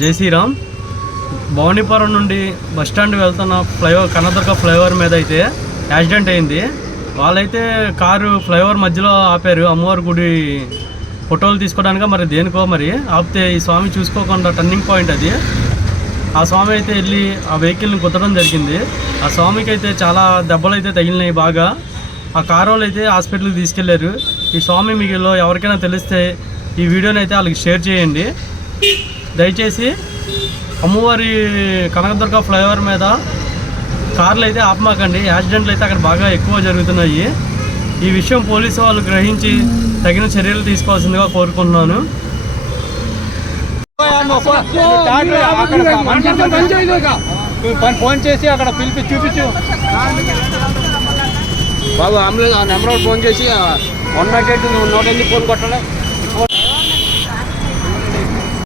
జై శ్రీరామ్. భవానీపురం నుండి బస్టాండ్ వెళ్తున్న ఫ్లైఓవర్ కనదుర్గ ఫ్లైఓవర్ మీద అయితే యాక్సిడెంట్ అయింది. వాళ్ళైతే కారు ఫ్లైఓవర్ మధ్యలో ఆపారు. అమ్మవారి గుడి ఫోటోలు తీసుకోవడానికి మరి దేనికో మరి ఆపితే ఈ స్వామి చూసుకోకుండా టర్నింగ్ పాయింట్ అది. ఆ స్వామి అయితే వెళ్ళి ఆ వెహికల్ని కుదరడం జరిగింది. ఆ స్వామికి అయితే చాలా దెబ్బలు అయితే తగిలినాయి బాగా. ఆ కారు వాళ్ళు అయితే హాస్పిటల్కి తీసుకెళ్లారు. ఈ స్వామి మీకు ఎవరికైనా తెలిస్తే ఈ వీడియోని అయితే వాళ్ళకి షేర్ చేయండి. దయచేసి అమ్మవారి కనకదుర్గ ఫ్లైఓవర్ మీద కార్లు అయితే ఆపమాకండి. యాక్సిడెంట్లు అయితే అక్కడ బాగా ఎక్కువ జరుగుతున్నాయి. ఈ విషయం పోలీసు వాళ్ళు గ్రహించి తగిన చర్యలు తీసుకోవాల్సిందిగా కోరుకుంటున్నాను. ఫోన్ చేసి అక్కడ పిలిపి చూపించు బాబు. అంబులెన్స్ ఆ నెంబర్ ఫోన్ చేసి 108 108 ఫోన్ కొట్టండి.